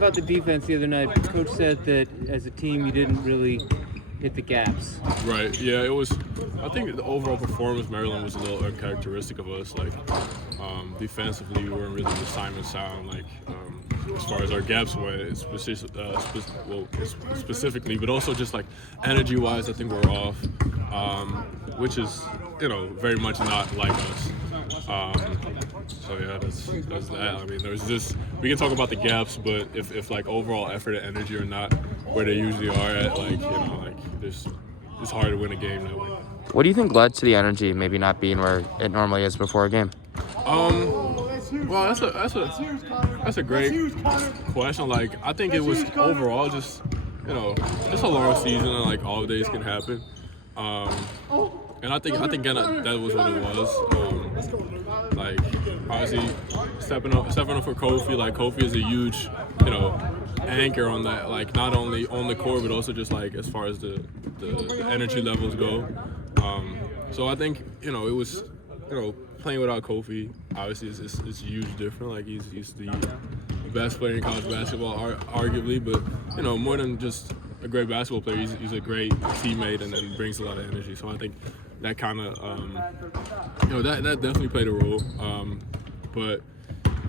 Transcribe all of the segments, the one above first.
about the defense the other night. Coach said that as a team you didn't really hit the gaps. Right. Yeah. It was. I think the overall performance Maryland was a little uncharacteristic of us. Like defensively, we weren't really assignment sound. Like as far as our gaps went, specifically, but also just like energy-wise, I think we're off, which is very much not like us. So yeah, that's that. I mean, there's this. We can talk about the gaps, but if like overall effort and energy are not where they usually are at, it's hard to win a game that way. What do you think led to the energy maybe not being where it normally is before a game? Well, that's a great question. Like, I think it was overall just it's a long season and like all days can happen. And I think that was what it was. Like obviously stepping up for Kofi. Like Kofi is a huge anchor on that. Like not only on the court but also just like as far as the energy levels go. So I think it was playing without Kofi obviously is huge different. Like he's the best player in college basketball arguably, but more than just a great basketball player, he's a great teammate and then brings a lot of energy. So I think that kind of that definitely played a role. But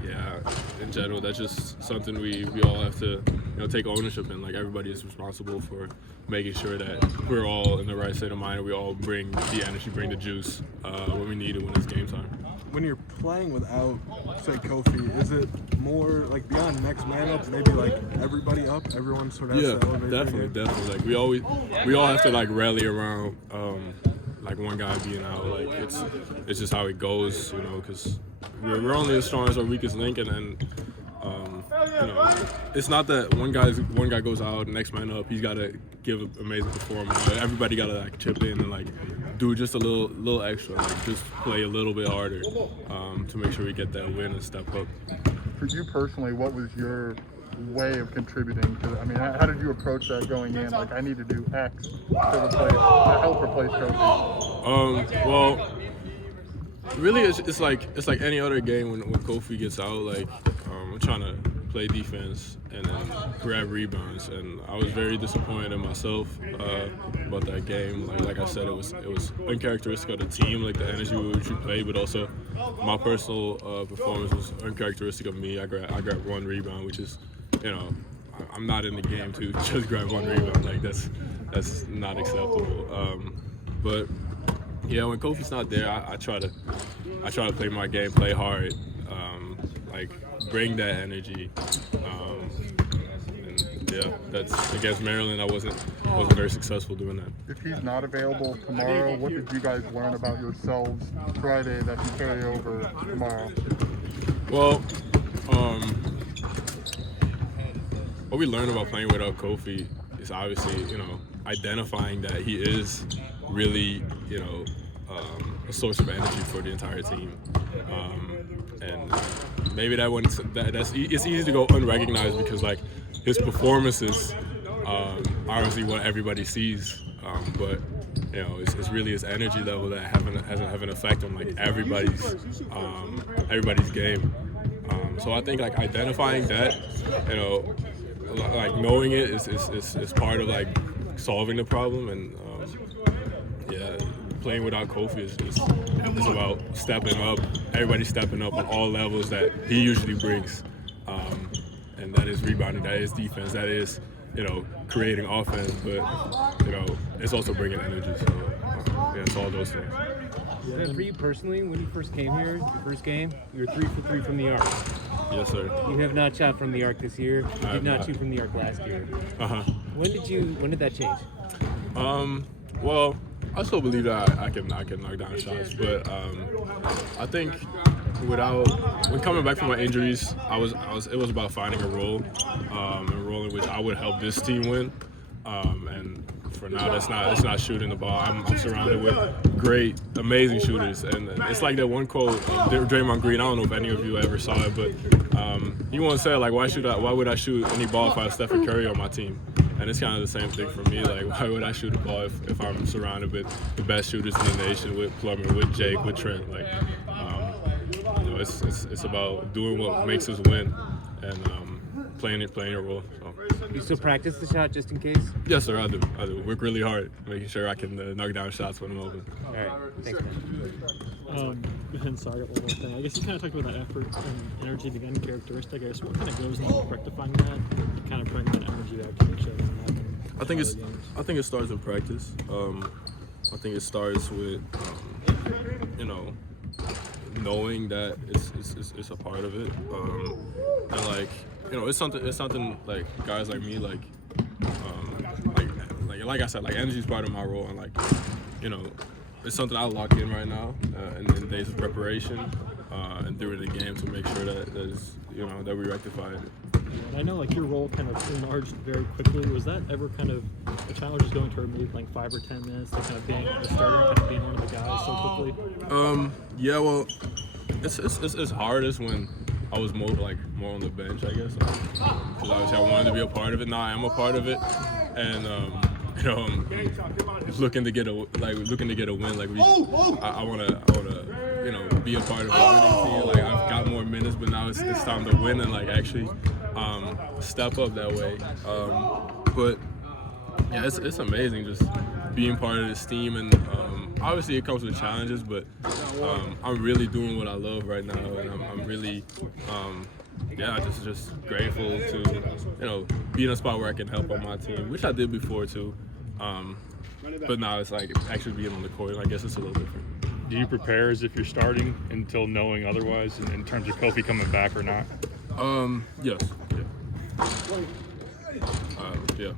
yeah, in general, that's just something we all have to take ownership in. Like everybody is responsible for making sure that we're all in the right state of mind and we all bring the energy, bring the juice when we need it when it's game time. When you're playing without, say, Kofi, is it more like beyond next man up, maybe like everybody up, everyone sort of has to elevate? Definitely. Like we all have to like rally around like one guy being out. Like it's just how it goes, because we're only as strong as our weakest link, and it's not that one guy goes out, next man up, he's got to give an amazing performance. But everybody got to like chip in and like do just a little extra, like just play a little bit harder to make sure we get that win and step up. For you personally, what was your way of contributing to it? I mean, how did you approach that going in? Like, I need to do X to help replace Kofi. Well, really, it's like any other game when Kofi gets out. Like, I'm trying to play defense and then grab rebounds, and I was very disappointed in myself about that game. Like I said, it was uncharacteristic of the team, like the energy with which we played, but also my personal performance was uncharacteristic of me. I grabbed one rebound, which is, I'm not in the game to just grab one rebound. Like that's not acceptable. But yeah, when Kofi's not there, I try to play my game, play hard, like bring that energy. And yeah, that's against Maryland. I wasn't very successful doing that. If he's not available tomorrow, what did you guys learn about yourselves Friday that you carry over tomorrow? Well, what we learned about playing without Kofi is obviously, identifying that he is really, a source of energy for the entire team. And maybe it's easy to go unrecognized because like his performances obviously what everybody sees, but it's really his energy level that have an effect on like everybody's game. So I think like identifying that, like knowing it is part of like solving the problem, and playing without Kofi is about stepping up. Everybody stepping up on all levels that he usually brings, and that is rebounding, that is defense, that is creating offense, but it's also bringing energy. So it's all those things. Yeah. For you personally, when you first came here, your first game, you were 3 for 3 from the arc. Yes, sir. You have not shot from the arc this year. You did not shoot from the arc last year. When did that change? Well, I still believe that I can knock down shots, but I think when coming back from my injuries, it was about finding a role in which I would help this team win. And for now, it's not shooting the ball. I'm surrounded with great, amazing shooters, and it's like that one quote of Draymond Green. I don't know if any of you ever saw it, but he once said like, why would I shoot any ball if I had Stephen Curry on my team? And it's kind of the same thing for me. Like, why would I shoot a ball if I'm surrounded with the best shooters in the nation, with Plummer, with Jake, with Trent? Like, it's about doing what makes us win, and playing a role. So. You still practice the shot just in case? Yes, sir. I do. Work really hard, making sure I can knock down shots when I'm open. All right. Thanks, man. And sorry, one more thing. I guess you kind of talked about that effort and energy being characteristic. I guess what kind of goes into rectifying that, kind of bringing that energy back to make sure it doesn't happen? I think it starts in practice. I think it starts with knowing that it's a part of it, and like it's something like guys like me like I said, like energy is part of my role, and like it's something I lock in right now in days of preparation and during the game to make sure that we rectify it. And I know like your role kind of enlarged very quickly. Was that ever kind of a challenge, just going to maybe like 5 or 10 minutes to kind of being a starter, kind of being one of the guys so quickly? Yeah, well, it's hardest when I was more on the bench, I guess, because obviously I wanted to be a part of it. Now I am a part of it, and I'm looking to get a win. Like I want to be a part of a winning team. Like I've got more minutes, but now it's time to win and like actually step up that way. But yeah, it's amazing just being part of this team, and obviously it comes with challenges, but I'm really doing what I love right now, and I'm really just grateful to be in a spot where I can help on my team, which I did before too. But now it's like actually being on the court, I guess it's a little different. Do you prepare as if you're starting until knowing otherwise in terms of Kofi coming back or not? Yes. Yeah.